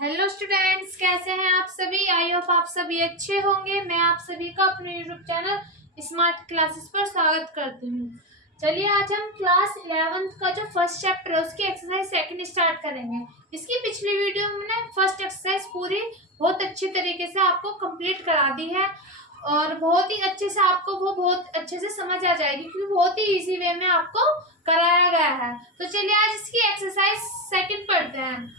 Hello students, कैसे हैं आप सभी। आई होप आप सभी अच्छे होंगे। मैं आप सभी का अपने यूट्यूब चैनल स्मार्ट क्लासेस पर स्वागत करती हूँ। चलिए आज हम क्लास 11th का जो फर्स्ट चैप्टर है उसकी एक्सरसाइज सेकंड स्टार्ट करेंगे। इसकी पिछली वीडियो में मैंने फर्स्ट एक्सरसाइज पूरी बहुत अच्छी तरीके से आपको कंप्लीट करा दी है और बहुत ही अच्छे से आपको वो बहुत अच्छे से समझ आ जाएगी क्योंकि बहुत ही इजी वे में आपको कराया गया है। तो चलिए आज इसकी एक्सरसाइज सेकंड पढ़ते हैं।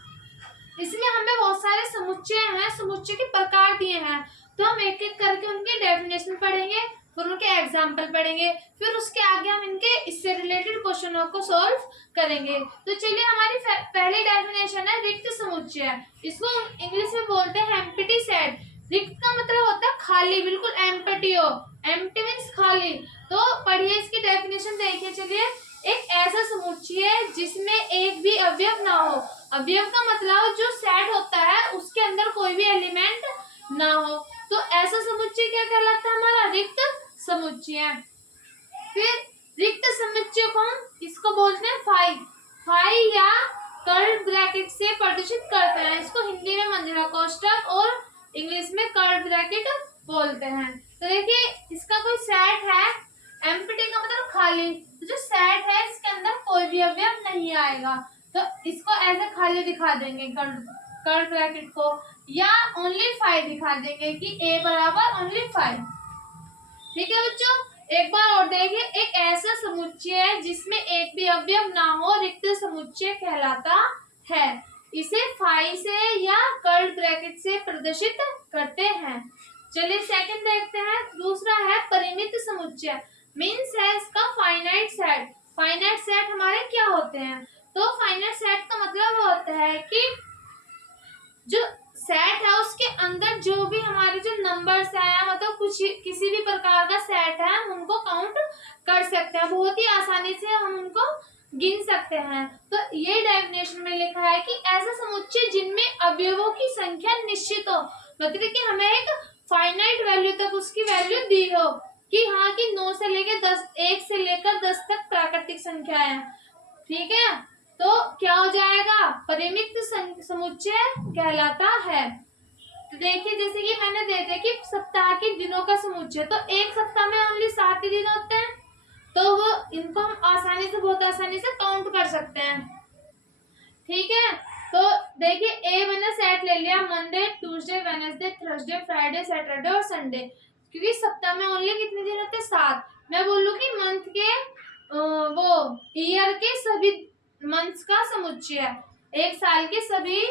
इसमें हमें बहुत सारे समुच्चय हैं, समुच्चय के प्रकार दिए हैं, तो हम एक एक करके उनकी डेफिनेशन पढ़ेंगे, फिर उनके एग्जाम्पल पढ़ेंगे, फिर उसके आगे हम इनके इससे रिलेटेड क्वेश्चनों को सॉल्व करेंगे। तो चलिए हमारी पहली डेफिनेशन है रिक्त समुच्चय। इसको इंग्लिश में बोलते हैं एम्प्टी सेट। रिक्त का मतलब होता है खाली, बिल्कुल एम्प्टी हो। एम्प्टी मीन्स खाली। तो पढ़िए इसकी डेफिनेशन देखिए। चलिए, एक ऐसा समुच्चय है जिसमें एक भी अवयव ना हो। अवयव का मतलब जो सेट होता है उसके अंदर कोई भी एलिमेंट ना हो, तो ऐसा समुच्चय क्या कहलाता है? हमारा रिक्त समुच्चय। फिर रिक्त समुच्चय को हम इसको बोलते हैं फाई। फाई या कर्ल ब्रैकेट से प्रदर्शित करते हैं। इसको हिंदी में मंजिला कोष्ठक और इंग्लिश में कर्ल ब्रैकेट बोलते हैं। तो देखिए, इसका कोई सेट है, एम्प्टी का मतलब खाली, तो जो सेट है इसके अंदर कोई भी अवयव नहीं आएगा, तो इसको ऐसे खाली दिखा देंगे कर्ल ब्रैकेट को, या ओनली 5 दिखा देंगे कि a बराबर ओनली 5। ठीक है बच्चों, एक बार और देखिए, एक ऐसा समुच्चय है जिसमें एक भी अवयव ना हो, रिक्त समुच्चय कहलाता है। इसे फाई से या कर्ल ब्रैकेट से प्रदर्शित करते हैं। चलिए सेकंड देखते हैं। दूसरा है परिमित समुच्चय, मीन्स है इसका फाइनाइट सेट। फाइनाइट सेट हमारे क्या होते हैं? तो फाइनाइट सेट का मतलब होता है कि जो सेट है उसके अंदर जो भी हमारे जो नंबर्स है, मतलब कुछ किसी भी प्रकार का सेट है, हम उनको काउंट कर सकते हैं, बहुत ही आसानी से हम उनको गिन सकते हैं। तो ये डेफिनेशन में लिखा है कि ऐसा समुच्चय जिनमें अवयवों की संख्या निश्चित हो, मतलब कि हमें एक फाइनाइट वैल्यू तक उसकी वैल्यू दी हो कि हाँ कि 9 से लेकर 10, 1 से लेकर 10 तक प्राकृतिक संख्या है। ठीक है, तो क्या हो जाएगा? परिमित समुच्चय कहलाता है। तो देखिए, जैसे कि मैंने दे दिया कि सप्ताह के दिनों का समुच्चय, तो एक सप्ताह में ओनली 7 ही दिन होते हैं, तो वो इनको हम आसानी से, बहुत आसानी से काउंट कर सकते हैं। ठीक है, तो देखिए, ए मैंने सेट ले लिया Monday, Tuesday, Wednesday, Thursday, Friday, Saturday और संडे, क्योंकि सप्ताह में ओनली कितने दिन होते हैं? 7। मैं बोलूँ कि मंथ के वो ईयर के सभी मंथ्स का समुच्चय है, एक साल के सभी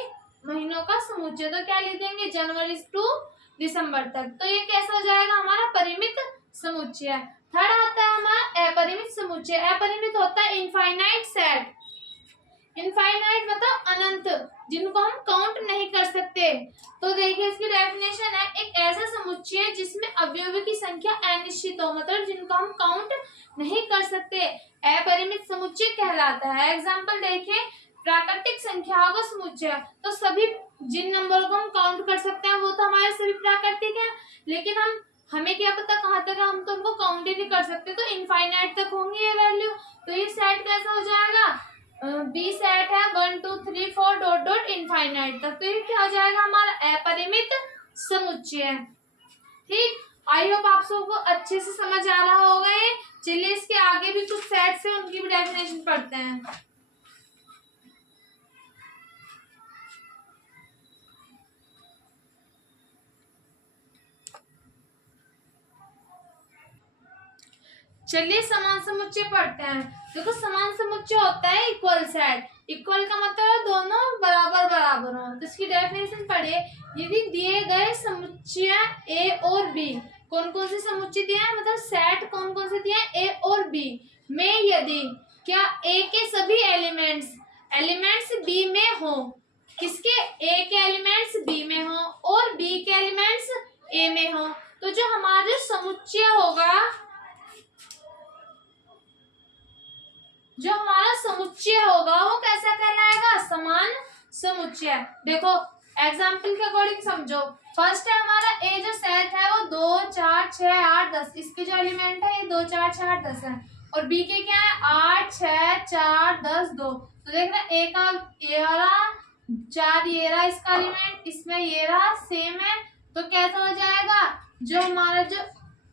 महीनों का समुच्चय, तो क्या लिख देंगे? जनवरी टू दिसंबर तक। तो ये कैसा हो जाएगा? हमारा परिमित समुच्चय। थर्ड आता है हमारा अपरिमित समुच्चय। अपरिमित होता है इनफाइनाइट सेट। इनफाइनाइट मतलब अनंत, जिनको हम काउंट नहीं कर सकते। तो देखिए इसकी डेफिनेशन है, एक ऐसा समुच्चय जिसमें अवयवों की संख्या अनिश्चित हो, मतलब जिनको हम काउंट नहीं कर सकते, अपरिमित समुच्चय कहलाता है। एग्जांपल देखिए, प्राकृतिक संख्याओं का समुच्चय, तो सभी जिन नंबरों को हम काउंट कर सकते हैं वो तो हमारे सभी प्राकृतिक है, लेकिन हमें क्या पता कहाँ तक है, हम तो उनको काउंट ही नहीं कर सकते, तो इनफाइनाइट तक होंगी ये वैल्यू। तो ये सेट कैसा हो जाएगा? बी सेट है 1 2 3 4 डॉट डॉट इनफाइनाइट तक, तो ये क्या हो जाएगा? हमारा अपरिमित समुच्चय। ठीक, आई होप आप सबको अच्छे से समझ आ रहा होगा ये। चलिए इसके आगे भी कुछ सेट्स है, उनकी भी डेफिनेशन पढ़ते हैं। चलिए समान समुच्चय पढ़ते हैं। देखो, समान समुच्चय होता है इक्वल सेट। इक्वल का मतलब है दोनों बराबर बराबर हो। तो इसकी डेफिनेशन पढ़े, यदि दिए गए समुच्चय ए और बी, कौन कौन से समुच्चय दिए हैं, मतलब सेट कौन कौन से दिए हैं? ए और बी में यदि क्या ए के सभी एलिमेंट्स बी में हो, किसके? ए के एलिमेंट्स बी में हो और बी के एलिमेंट्स ए में हो, तो जो हमारा समुच्चय होगा, जो हमारा समुच्चय होगा वो कैसा कहलाएगा? समान समुच्चय। देखो एग्जाम्पल के अकॉर्डिंग समझो। फर्स्ट है हमारा ए जो सेट है वो 2 4 6 8 10, इसके जो एलिमेंट है ये 2 4 6 8 10 है, और बी के क्या है? 8 6 4 10 2। तो देखना ए का ये वाला 4 ये रहा इसका एलिमेंट, इसमें ये रहा सेम है, तो कैसा हो जाएगा, जो हमारा जो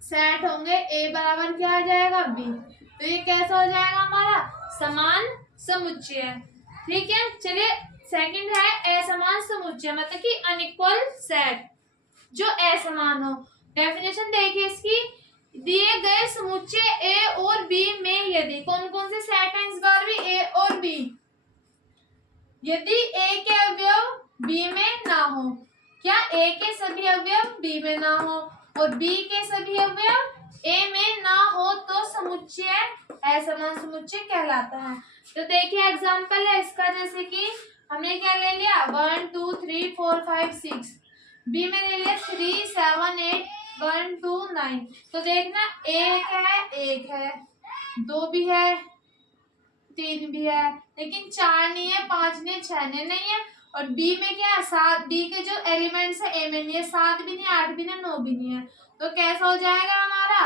सेट होंगे ए बराबर क्या आ जाएगा बी, तो ये कैसा हो जाएगा हमारा समान समुच्चय। ठीक है, चलिए सेकंड है असमान समुच्चय, मतलब कि अनइक्वल सेट जो असमान हो। डेफिनेशन देखिए इसकी, दिए गए समुच्चय ए और बी में यदि कौन कौन से सेट हैं इस बार भी ए और बी, यदि ए के अवयव बी में ना हो, क्या ए के सभी अवयव बी में ना हो और बी के सभी अवयव ए में ना हो, तो समुच्चय असमान समुच्चय कहलाता है। तो देखिए एग्जांपल है इसका, जैसे कि हमने क्या ले लिया 1 2 3 4 5 6, बी में ले लिया 3 7 8 1 2 9, तो देखना एक है 2 भी है 3 भी है, लेकिन 4 नहीं है 5 नहीं 6 नहीं है, और बी में क्या है 7, बी के जो एलिमेंट्स है ए में नहीं है, 7 भी नहीं 8 भी नहीं 9 भी नहीं है, तो कैसा हो जाएगा हमारा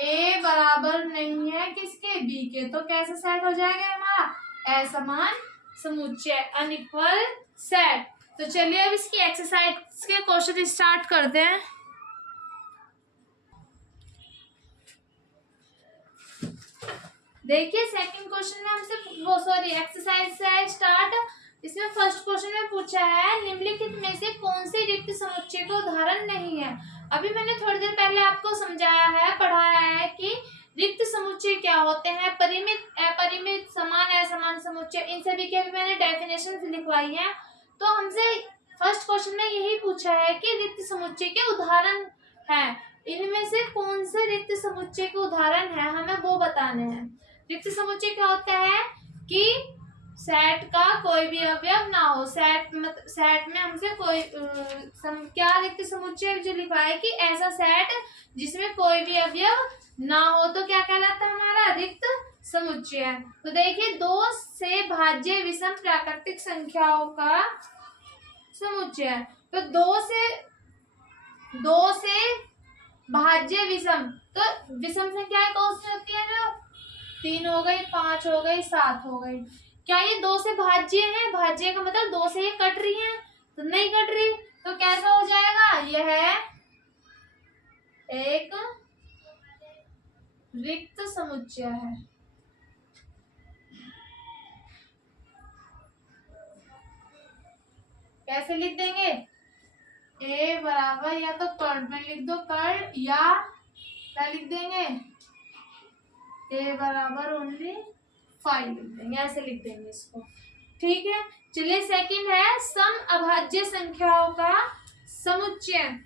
ए बराबर नहीं है किसके बी के, तो कैसे सेट हो जाएगा हमारा असमान समुच्चय अनइक्वल सेट। तो चलिए अब इसकी एक्सरसाइज के क्वेश्चन स्टार्ट करते हैं। देखिए सेकंड क्वेश्चन में हमसे वो सॉरी एक्सरसाइज से स्टार्ट, इसमें फर्स्ट क्वेश्चन में पूछा है निम्नलिखित में से कौन से रिक्त समुच्चय का उदाहरण नहीं है। अभी मैंने थोड़ी देर पहले आपको समझाया है, पढ़ाया है कि रिक्त समुच्चय क्या होते हैं, परिमित अपरिमित समान असमान समुच्चय, इन सभी के भी मैंने डेफिनेशन लिखवाई है। तो हमसे फर्स्ट क्वेश्चन में यही पूछा है कि रिक्त समुच्चय के उदाहरण है, इनमें से कौन से रिक्त समुच्चय के उदाहरण है हमें वो बताने हैं। रिक्त समुच्चय क्या होता है कि सेट का कोई भी अवयव ना हो, सेट में हमसे कोई क्या रिक्त समुच्चय जो लिखा है कि ऐसा सेट जिसमें कोई भी अवयव ना हो, तो क्या कहलाता है हमारा रिक्त समुच्चय। तो देखिए 2 से भाज्य विषम प्राकृतिक संख्याओं का समुच्चय, तो 2 से भाज्य विषम, तो विषम संख्याएं कौन सी होती है, जो 3 हो गई 5 हो गई 7 हो गई, क्या ये 2 से भाज्य है, भाज्य का मतलब 2 से ये कट रही है, तो नहीं कट रही, तो कैसा हो जाएगा यह एक रिक्त समुच्चय है। कैसे लिख देंगे, ए बराबर या तो कर्ड में लिख दो, कर्ड, या क्या लिख देंगे ए बराबर ओनली 5 लिख देंगे, ऐसे लिख देंगे इसको। ठीक है, चलिए सेकंड है सम अभाज्य संख्याओं का समुच्चय।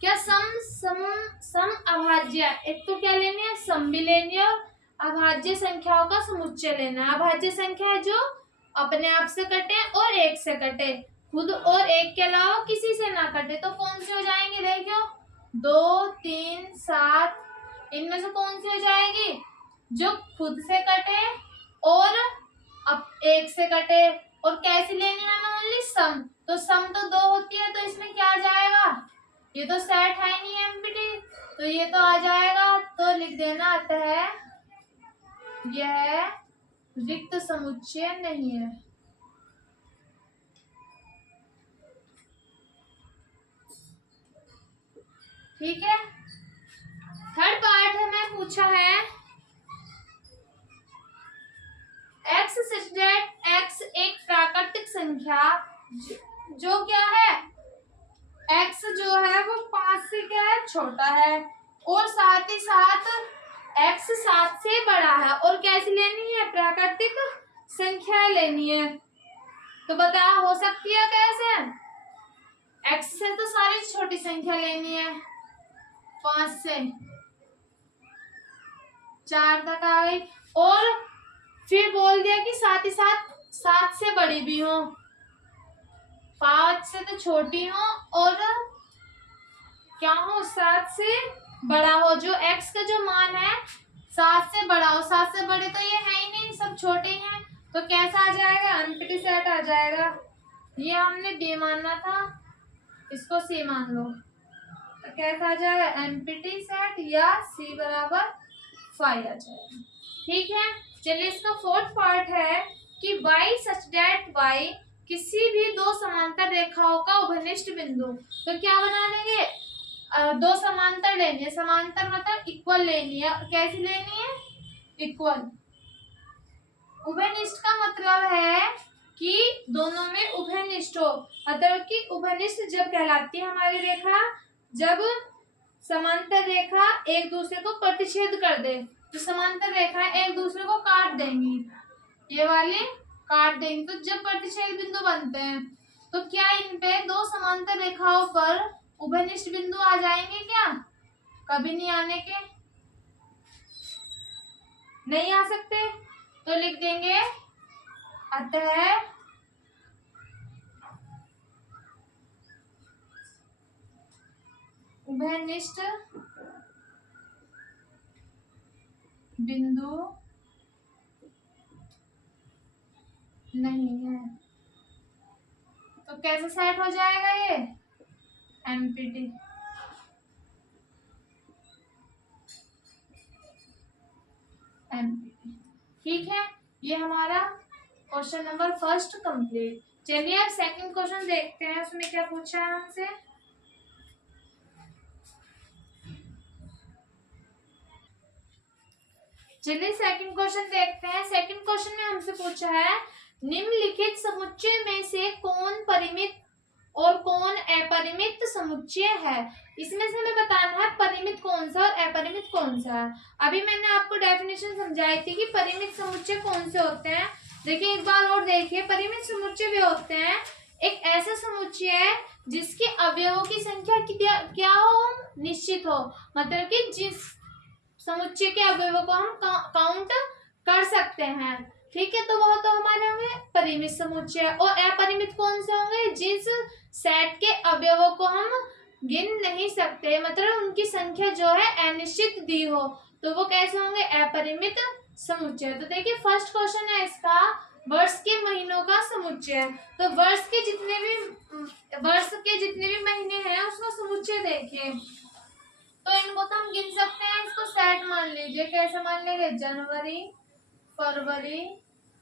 क्या सम अभाज्य, एक तो क्या लेनी है सम भी लेनी है, और अभाज्य संख्याओं का समुच्चय लेना है। अभाज्य संख्या है जो अपने आप से कटे और एक से कटे, खुद और एक के अलावा किसी से ना कटे, तो कौन से हो जाएंगे, देखियो 2 3 7, इनमें से कौन सी हो जाएगी, जो खुद से कटे और अब एक से कटे, और कैसी लेनी है हमें ओनली सम, तो सम तो 2 होती है, तो इसमें क्या आ जाएगा, ये तो सेट है नहीं एम्प्टी, तो ये तो आ जाएगा, तो लिख देना आता है यह रिक्त समुच्चय नहीं है। ठीक है, थर्ड पार्ट है, मैं पूछा है x such that x एक प्राकृतिक संख्या जो क्या है, x जो है वो 5 से क्या है छोटा है, और साथ ही साथ x 7 से बड़ा है, और कैसी लेनी है प्राकृतिक संख्या लेनी है, तो बता हो सकती है कैसे, x से तो सारी छोटी संख्या लेनी है, 5 से 4 तक आ गई, और फिर बोल दिया कि साथ ही साथ 7 से बड़ी भी हो, 5 से तो छोटी हो और क्या हो 7 से बड़ा हो, जो x का जो मान है 7 से बड़ा हो, 7 से बड़े तो ये है ही नहीं, सब छोटे ही हैं, तो कैसा आ जाएगा एम्प्टी सेट आ जाएगा। ये हमने b मानना था, इसको c मान लो, तो कैसा आ जाएगा एम्प्टी सेट, या c बराबर 5 आ जाएगा। ठीक है, चलिए इसका फोर्थ पार्ट है कि y such that y किसी भी दो समांतर रेखाओं का उभयनिष्ठ बिंदु, तो क्या बना लेंगे, दो समांतर लेनी है, समांतर मतलब इक्वल लेनी है। कैसी लेनी है, इक्वल। उभयनिष्ठ का मतलब है कि दोनों में उभयनिष्ठ हो, मतलब कि उभयनिष्ठ जब कहलाती है हमारी रेखा, जब समांतर रेखा एक दूसरे को प्रतिच्छेद कर दे, तो समांतर रेखा एक दूसरे को काट देंगी, ये वाले काट देंगे, तो जब प्रतिच्छेद बिंदु बनते हैं तो क्या इन पे दो समांतर रेखाओं पर उभयनिष्ठ बिंदु आ जाएंगे क्या, कभी नहीं आने के, नहीं आ सकते। तो लिख देंगे अतः उभयनिष्ठ बिंदु नहीं है। तो कैसे सेट हो जाएगा ये, एमपीटी। एमपीटी, ठीक है। ये हमारा क्वेश्चन नंबर फर्स्ट कंप्लीट। चलिए अब सेकंड क्वेश्चन देखते हैं, उसमें क्या पूछा है हमसे। चलिए सेकंड क्वेश्चन देखते हैं। सेकंड क्वेश्चन में हमसे पूछा है निम्नलिखित समुच्चय में से कौन परिमित और कौन अपरिमित समुच्चय है। इसमें से हमें बताना है परिमित कौन सा और अपरिमित कौन सा है। अभी मैंने आपको डेफिनेशन समझाई थी कि परिमित समुच्चय कौन से होते हैं। देखिए एक बार और देखिए, परिमित समुच्चय वे होते हैं एक ऐसा समुच्चय है जिसके अवयवों की संख्या क्या हो, निश्चित हो, मतलब कि जिस समुच्चय के अवयवों को हम काउंट कर सकते हैं, ठीक है। तो वह तो हमारे होंगे परिमित समुच्चय। और अपरिमित कौन से होंगे, जिस सेट के अवयवों को हम गिन नहीं सकते, मतलब उनकी संख्या जो है अनिश्चित दी हो, तो वो कैसे होंगे, अपरिमित समुच्चय। तो देखिए फर्स्ट क्वेश्चन है इसका, वर्ष के महीनों का समुच्चय। तो वर्ष के जितने भी महीने हैं उसका समुच्चय देखिए, तो इनको तो हम गिन सकते हैं, इसको सेट मान लीजिए। कैसे मान लेंगे, जनवरी, फरवरी,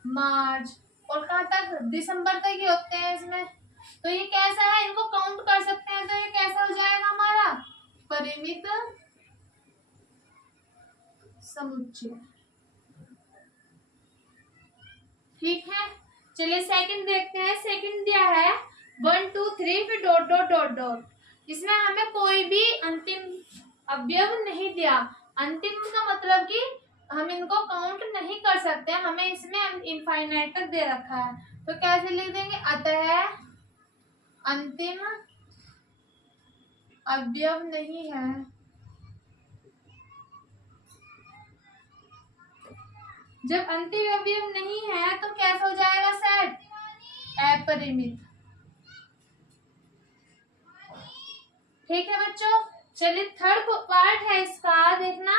मार्च और कहाँ तक, दिसंबर तक ही होते हैं इसमें। तो ये कैसा है, इनको काउंट कर सकते हैं, तो ये कैसा हो जाएगा हमारा परिमित समुच्चय, ठीक है। चलिए सेकंड देखते हैं। सेकंड दिया है 1 2 3 फिर डॉट डॉट डॉट डॉट। इसमें हमें कोई भी अंतिम अवयव नहीं दिया। अंतिम का मतलब कि हम इनको काउंट नहीं कर सकते, हमें इसमें इनफाइनाइट तक दे रखा है। तो कैसे लिख देंगे, अतः अंतिम अवयव नहीं है, जब अंतिम अवयव नहीं है तो कैसा हो जाएगा सेट, अपरिमित, ठीक है बच्चों। चलिए थर्ड पार्ट है इसका, देखना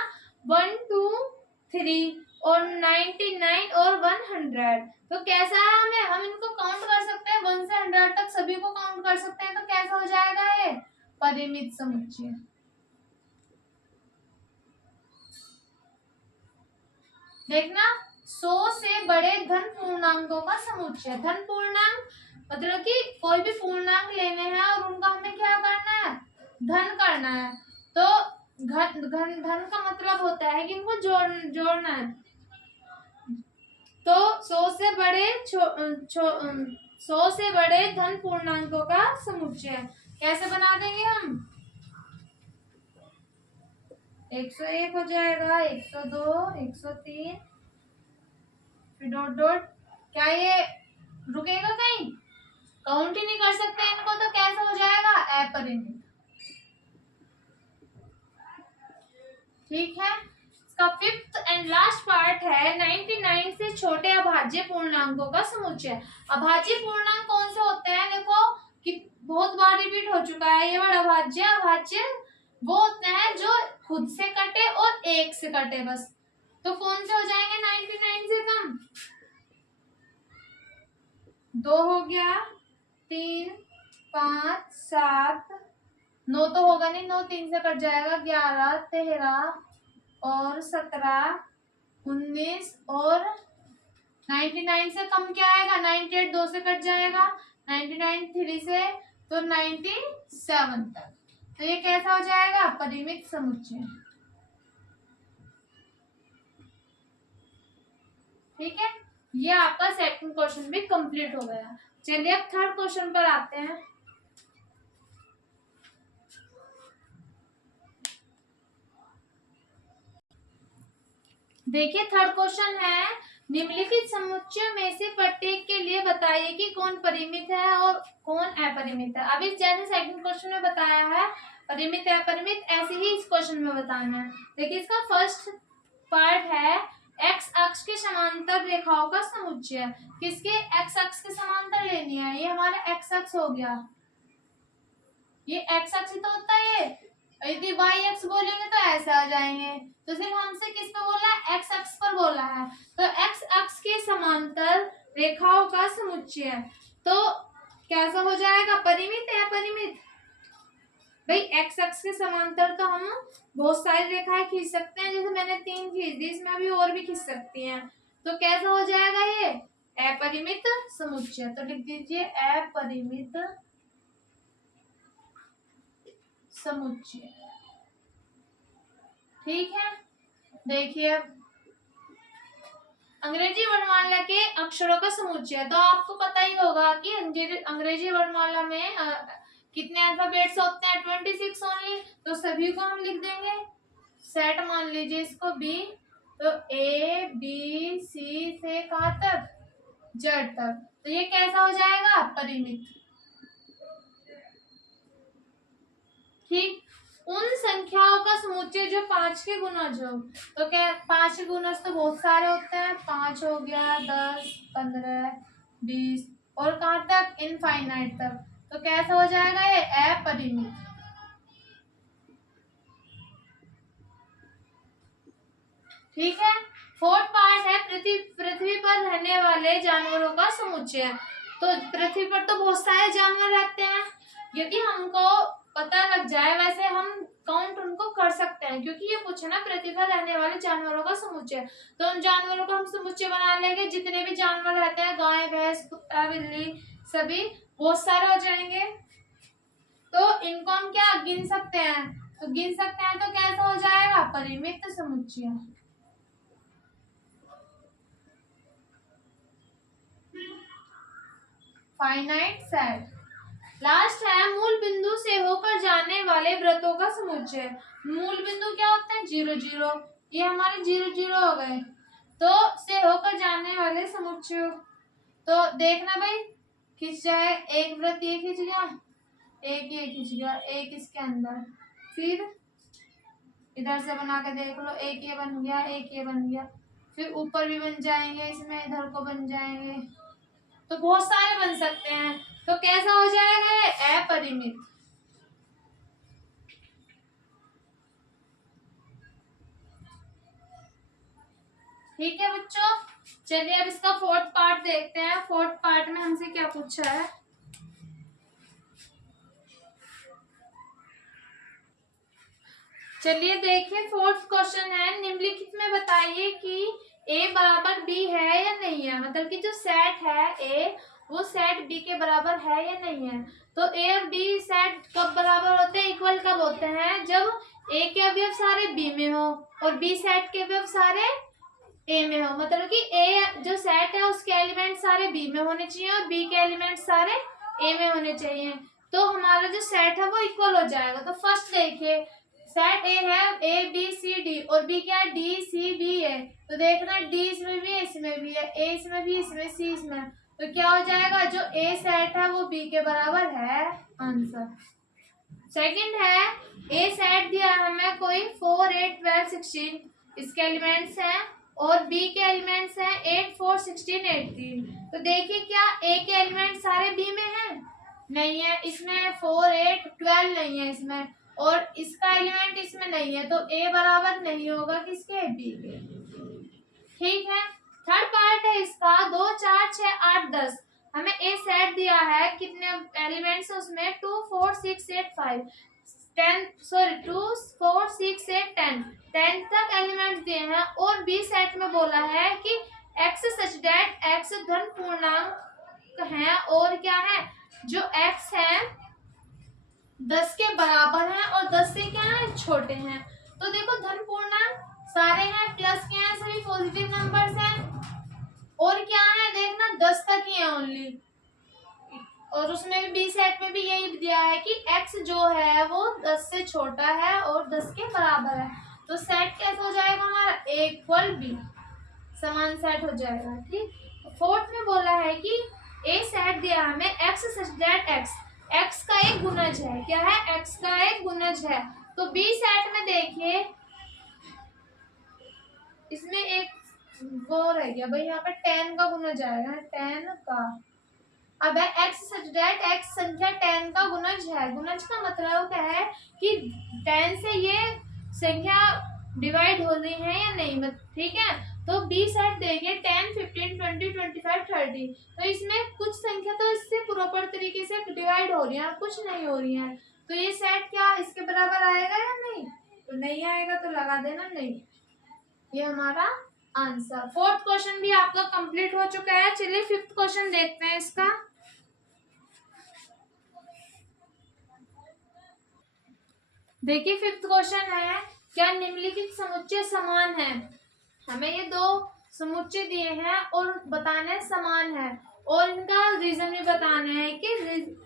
1 2 3 और 99 और 100। तो कैसा है, हम इनको काउंट कर सकते हैं, 1 से 100 तक सभी को काउंट कर सकते हैं। तो कैसा हो जाएगा ये परिमित समुच्चय। देखना 100 से बड़े धन पूर्णांकों का समुच्चय। धन पूर्णांक मतलब कि कोई भी पूर्णांक लेने हैं और उनका हमें क्या करना है, धन करना है। तो धन का मतलब होता है कि इनको जोड़ना है। तो 100 से बड़े धन पूर्णांकों का समुच्चय कैसे बना देंगे हम, 101 हो जाएगा, 102, 103 फिर डॉट डॉट। क्या ये रुकेगा कहीं, काउंट ही नहीं कर सकते इनको, तो कैसे हो जाएगा अपरिमित, ठीक है। इसका फिफ्थ एंड लास्ट पार्ट है 99 से छोटे अभाज्य पूर्णांकों का समुच्चय। अभाज्य पूर्णांक कौन से होते हैं, देखो कि बहुत बार रिपीट हो चुका है ये वर्ड अभाज्य। अभाज्य वो होते हैं जो खुद से कटे और एक से कटे बस। तो कौन से हो जाएंगे 99 से कम, 2 हो गया, 3 5 7 9 तो होगा नहीं, 9 3 से कट जाएगा, 11 13 और 17 19 और 99 से कम क्या आएगा, 98 2 से कट जाएगा, 99 3 से, तो 97 तक। तो ये कैसा हो जाएगा, परिमित समुच्चय। ठीक है, ये आपका सेकंड क्वेश्चन भी कंप्लीट हो गया। चलिए अब थर्ड क्वेश्चन पर आते हैं। देखिए थर्ड क्वेश्चन है, निम्नलिखित समुच्चयों में से प्रत्येक के लिए बताइए कि कौन परिमित है और कौन अपरिमित है। अभी जैसे सेकंड क्वेश्चन में बताया है परिमित अपरिमित, ऐसे ही इस क्वेश्चन में बताना है। देखिए इसका फर्स्ट पार्ट है एक्स अक्ष के समांतर रेखाओं का समुच्चय। किसके, एक्स अक्ष के समांतर लेनी है, ये हमारा एक्स अक्ष हो गया, ये एक्स अक्ष ही तो होता है। यदि वाई अक्ष बोलेंगे तो ऐसे आ जाएंगे, तो सिर्फ हमसे किस पे बोला है, एक्स अक्ष पर बोला है। तो एक्स अक्ष के समांतर रेखाओं का समुच्चय, तो कैसा हो जाएगा, परिमित या अपरिमित। भाई एक्स अक्ष के समांतर तो हम बहुत सारी रेखाएं खींच सकते हैं, जैसे मैंने 3 खींच दी, इसमें अभी और भी खींच सकती हैं। तो कैसा हो जाएगा ये, अपरिमित समुच्चय। तो लिख दीजिए अपरिमित समुच्चय। ठीक है, देखिए अंग्रेजी वर्णमाला के अक्षरों का समुच्चय, तो आपको पता ही होगा कि अंग्रेजी वर्णमाला में कितने अल्फाबेट्स होते हैं, 26 ओनली। तो सभी को हम लिख देंगे, सेट मान लीजिए इसको बी, तो ए बी सी से कहाँ तक, जेड तक। तो ये कैसा हो जाएगा, परिमित। ठीक, उन संख्याओं का समुच्चय जो 5 के गुणज हो, तो क्या 5 के गुणज तो बहुत सारे होते हैं, 5 हो गया, 10 15 20 और कहाँ तक, इनफाइनाइट तक। तो कैसा हो जाएगा ये, अपरिमित। ठीक है, फोर्थ पार्ट है पृथ्वी पर रहने वाले जानवरों का समुच्चय। तो पृथ्वी पर तो बहुत सारे जानवर रहते हैं, यदि हमको पता लग जाए, वैसे हम काउंट उनको कर सकते हैं, क्योंकि ये पूछे ना पृथ्वी पर रहने वाले जानवरों का समुच्चय। तो उन जानवरों का हम समुच्चय बना लेंगे, जितने भी जानवर रहते हैं, गाय भैंस कुत्ता बिल्ली सभी बहुत सारे हो जाएंगे। तो इनको हम क्या गिन सकते हैं, तो गिन सकते हैं, तो कैसा हो जाएगा, परिमित समुच्चय। Finite set. लास्ट है मूल बिंदु से होकर जाने वाले वृत्तों का समुच्चय। मूल बिंदु क्या होते हैं, 0 0, ये हमारे 0 0 हो गए। तो से होकर जाने वाले समुच्चय, तो देखना भाई खिंच जाए, एक वृत्त ये खिंच गया, एक ये खिंच गया, एक इसके अंदर, फिर इधर से बना के देख लो, एक ये बन गया, एक ये बन गया, फिर ऊपर भी बन जाएंगे, इसमें इधर को बन जाएंगे, तो बहुत सारे बन सकते हैं। तो कैसा हो जाएगा ये, अपरिमित। ठीक है बच्चों, चलिए अब इसका फोर्थ पार्ट देखते हैं। फोर्थ पार्ट में हमसे क्या पूछा है, चलिए देखिए फोर्थ क्वेश्चन है, निम्नलिखित में बताइए कि ए बराबर बी है या नहीं है। मतलब कि जो सेट है ए, वो सेट बी के बराबर है या नहीं है। तो ए और बी सेट कब बराबर होते हैं, इक्वल कब होते हैं, जब ए के अवयव सारे बी में हो और बी सेट के अवयव सारे ए में हो। मतलब कि ए जो सेट है उसके एलिमेंट सारे बी में होने चाहिए और बी के एलिमेंट सारे ए में होने चाहिए, तो हमारा जो सेट है वो इक्वल हो जाएगा। तो फर्स्ट देखिए सेट ए है, ए बी सी डी, और बी क्या है, डी सी बी है। तो देखना डी इसमें भी है, इसमें भी है, ए इसमें भी, इसमें सी इसमें, तो क्या हो जाएगा, जो ए सेट है वो बी के बराबर है, आंसर। सेकंड है ए सेट दिया है हमें कोई 4 8 12 16, इसके एलिमेंट्स हैं, और बी के एलिमेंट्स हैं 8 4 16 18। तो देखिए क्या ए के एलिमेंट सारे बी में हैं, नहीं है, इसमें 4 8 12 नहीं है इसमें, और इसका एलिमेंट इसमें नहीं है, तो ए बराबर नहीं होगा किसके, बी के। ठीक है, थर्ड पार्ट है इसका 2 4 6 8 10। हमें ए सेट दिया है, कितने एलिमेंट्स है उसमें, 2 4 6 8 5 10, सॉरी 2 4 6 8 10 10 तक एलिमेंट्स दिए हैं, और बी सेट में बोला है कि एक्स सच दैट एक्स धन पूर्णांक है और क्या है, जो एक्स है 10 के बराबर है और 10 से क्या है छोटे हैं। तो देखो धन पूर्णांक सारे हैं, प्लस के हैं, सभी पॉजिटिव नंबर्स हैं और क्या है देखना 10 तक ही है ओनली। और उसमें भी बी सेट में भी यही दिया है कि x जो है वो 10 से छोटा है और 10 के बराबर है। तो सेट कैसे हो जाएगा हमारा, a इक्वल बी, समान सेट हो जाएगा। ठीक, फोर्थ में बोला है कि a सेट दिया हमें x सच दैट x का एक गुणज है। क्या है, x का एक गुणज है। तो b सेट में देखिए इसमें एक वो रह गया भाई, यहाँ पे 10 का गुणज आएगा, 10 का। अब है x सच दैट x संख्या 10 का गुणज है। गुणज का मतलब क्या है कि 10 से ये संख्या डिवाइड हो रही है या नहीं, ठीक है। तो बी सेट देखिए 10, 15, 20, 25, 30। तो इसमें कुछ संख्या तो इससे प्रॉपर तरीके से डिवाइड हो रही है, कुछ नहीं हो रही है। तो ये सेट क्या इसके बराबर आएगा या नहीं, तो नहीं आएगा, तो लगा देना नहीं। ये हमारा आंसर। फोर्थ क्वेश्चन भी आपका कंप्लीट हो चुका है। चलिए फिफ्थ क्वेश्चन देखते हैं इसका। देखिए फिफ्थ क्वेश्चन है, क्या निम्नलिखित समुच्चय समान है। हमें ये दो समुच्चय दिए हैं और बताना है समान है और इनका रीजन भी बताना है कि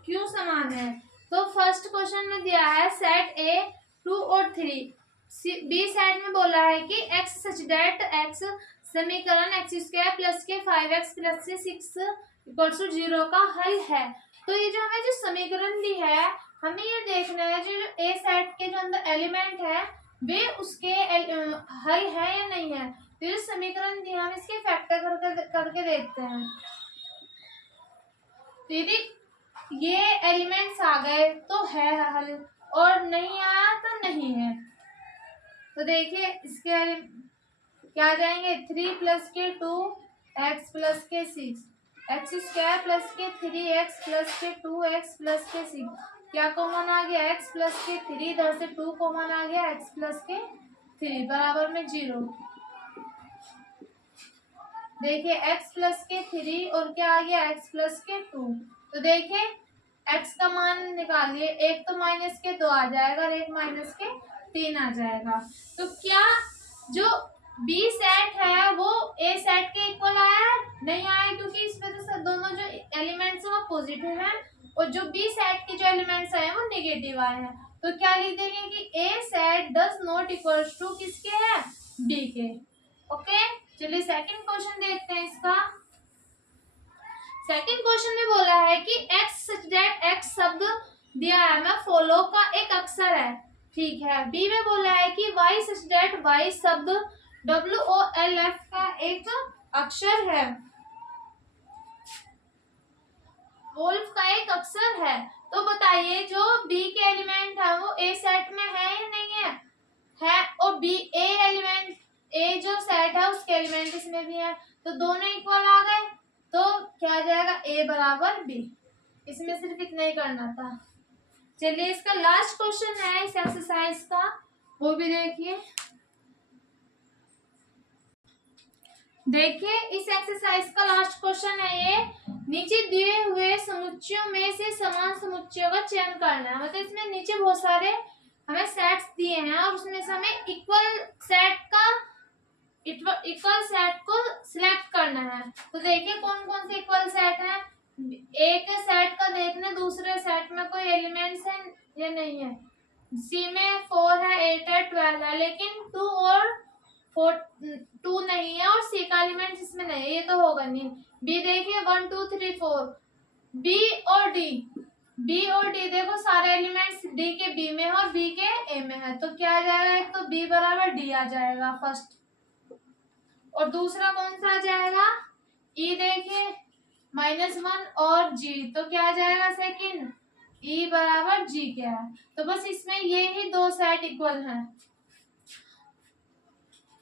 क्यों समान है। तो फर्स्ट क्वेश्चन में दिया है सेट ए 2 और 3, बी सेट में बोला है कि x सच दैट x समीकरण x स्क्वायर प्लस के 5x प्लस से 6 इक्वल टू 0 का हल है। तो ये जो हमें जो समीकरण दी है, हमें ये देखना है जो ए सेट के जो अंदर एलिमेंट है वे उसके हल है या नहीं है। तो ये समीकरण दिया हम इसके फैक्टर करके देखते हैं। तो यदि ये एलिमेंट्स आ गए तो है हल और नहीं आया तो नहीं है। तो देखिए इसके क्या जाएंगे, 3 प्लस के 2 x प्लस के 6 एक्स स्क्वायर प्लस के 3x प्लस के 2x प्लस के 6, क्या कॉमन आ गया x प्लस के 3, इधर से 2 कॉमन आ गया x प्लस के 3 बराबर में 0। देखिए x प्लस के 3 और क्या आ गया x प्लस के 2। तो देखिए x का मान निकालिए, एक तो माइनस के 2 आ जाएगा और एक माइनस के 3 आ जाएगा। तो क्या जो बी सेट है वो ए सेट के इक्वल आया है, नहीं आया, क्योंकि इसमें तो दोनों जो एलिमेंट्स हैं वो पॉजिटिव हैं और जो बी सेट के जो एलिमेंट्स आए हैं वो नेगेटिव आए हैं। तो क्या लिख देंगे कि A set does not equals to किसके है, बी के। ओके, चलिए सेकंड क्वेश्चन देखते हैं इसका। सेकंड क्वेश्चन में बोला है कि x सच दैट x शब्द दिया है हमें फॉलो का एक अक्षर है, ठीक है। बी में बोला है कि y सच दैट y शब्द WOLF का एक अक्षर है, वोल्फ का एक अक्षर है। तो बताइए जो बी के एलिमेंट है वो ए सेट में है या नहीं है, है। और बी ए एलिमेंट, ए जो सेट है उसके एलिमेंट इसमें भी है, तो दोनों इक्वल आ गए। तो क्या आ जाएगा, ए बराबर बी। इसमें सिर्फ इतना ही करना था। चलिए इसका लास्ट क्वेश्चन है इस एक्सरसाइज का, वो भी देखिए। देखिए इस एक्सरसाइज का लास्ट क्वेश्चन है ये, नीचे दिए हुए समुच्चयों में से समान समुच्चयों का चयन करना है। मतलब इसमें नीचे बहुत सारे हमें सेट्स दिए हैं और उसमें से हमें इक्वल सेट को सिलेक्ट करना है। तो देखिए कौन कौन से इक्वल सेट हैं। एक सेट का देखना दूसरे सेट में कोई एलिमेंट्स है या नहीं है। सी में 4 है, 8 है, 12 है, लेकिन 2 और 2 नहीं है और सी का एलिमेंट इसमें नहीं है, ये तो होगा नहीं। बी देखिए 1 2 3 4, बी और डी देखो सारे एलिमेंट्स डी के बी में है और बी के ए में है। तो क्या आ जाएगा, एक तो बी बराबर डी आ जाएगा फर्स्ट, और दूसरा कौन सा आ जाएगा, ई देखिए -1 और जी, तो क्या आ जाएगा सेकंड, ई बराबर जी क्या है। तो बस इसमें ये ही दो सेट इक्वल हैं।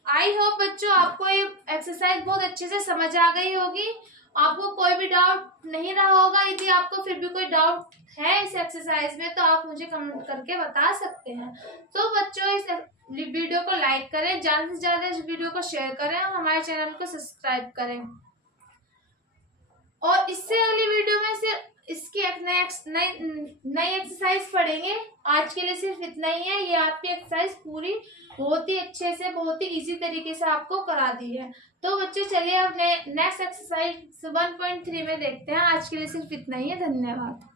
आई होप बच्चों आपको ये एक्सरसाइज बहुत अच्छे से समझ आ गई होगी आपको कोई भी डाउट नहीं रहा होगा। यदि आपको फिर भी कोई डाउट है इस एक्सरसाइज में तो आप मुझे कमेंट करके बता सकते हैं। तो बच्चों इस वीडियो को लाइक करें, ज़्यादा से ज़्यादा इस वीडियो को शेयर करें और हमारे चैनल को सब्सक्राइब करें। और इससे अगली वीडियो में सिर्फ इसकी एक नई एक्सरसाइज पढ़ेंगे। आज के लिए सिर्फ इतना ही है। ये आपकी एक्सरसाइज पूरी बहुत ही अच्छे से, बहुत ही इजी तरीके से आपको करा दी है। तो बच्चों चलिए अब नेक्स्ट एक्सरसाइज 1.3 में देखते हैं। आज के लिए सिर्फ इतना ही है। धन्यवाद।